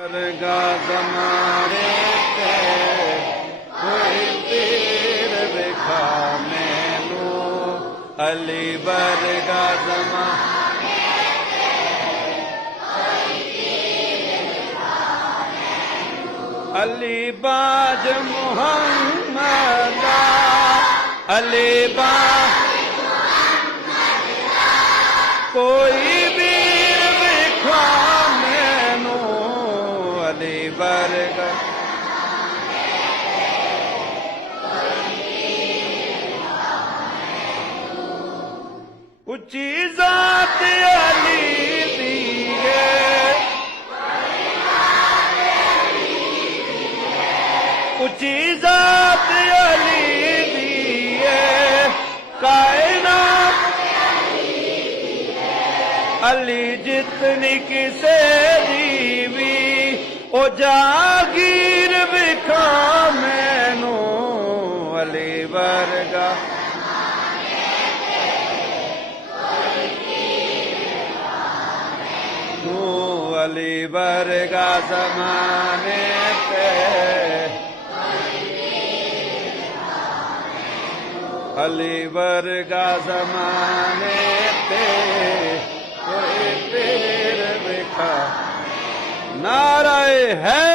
वर्गा जमाने ते कोई पीर विखा मैनू अली वर्गा जमाने अली बाज मुहम्मद अली बाज कोई वीर विखा मैनू अली वर्गा उच्ची जात अली दी है उच्ची जात अली दी है कायनात अली जितनी किसे दीवी ओ जागीर विखा मैनू अली वर्गा अली वर्गा ज़माने पे अली वर्गा ज़माने पे कोई पीर विखा नाराए है